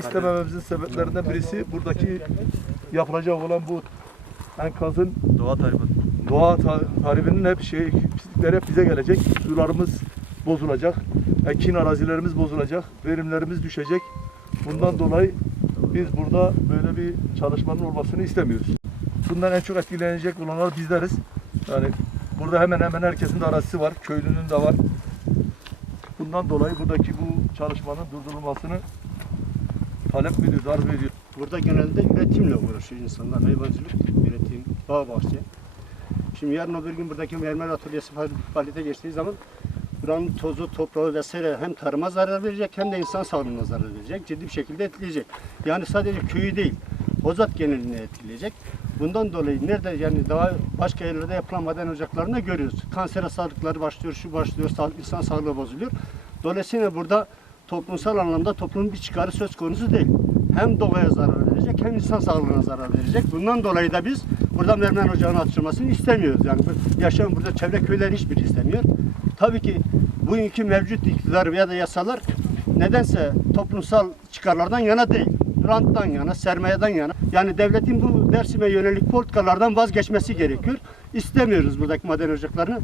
istemememizin sebeplerinden birisi buradaki yapılacak olan bu enkazın Doğa tarifatı. doğa ta- hep şey pislikler hep bize gelecek. Sularımız bozulacak. Ekin arazilerimiz bozulacak. Verimlerimiz düşecek. Bundan dolayı biz burada böyle bir çalışmanın olmasını istemiyoruz. Bundan en çok etkilenecek olanlar bizleriz. Yani burada hemen hemen herkesin de arazisi var. Köylünün de var. Bundan dolayı buradaki bu çalışmanın durdurulmasını talep ediyoruz, arz ediyoruz. Burada genelde üretimle uğraşıyor insanlar. Hayvancılık, üretim, bağ bahçe. Şimdi yarın öbür gün buradaki mermer atölyesi fa- faaliyete geçtiği zaman buranın tozu, toprağı vesaire hem tarıma zarar verecek hem de insan sağlığına zarar verecek. Ciddi bir şekilde etkileyecek. Yani sadece köyü değil, Hozat genelini etkileyecek. Bundan dolayı nerede yani daha başka yerlerde yapılan maden ocaklarında görüyoruz. Kansere sağlıkları başlıyor, şu başlıyor, insan sağlığı bozuluyor. Dolayısıyla burada toplumsal anlamda toplumun bir çıkarı söz konusu değil. Hem doğaya zarar verecek hem insan sağlığına zarar verecek. Bundan dolayı da biz burada mermer ocağının açılmasını istemiyoruz. Yani yaşayan burada çevre köyler hiçbiri istemiyor. Tabii ki bugünkü mevcut iktidar veya da yasalar nedense toplumsal çıkarlardan yana değil. Ranttan yana, sermayeden yana. Yani devletin bu Dersim'e yönelik politikalardan vazgeçmesi gerekiyor. İstemiyoruz buradaki maden ocaklarını.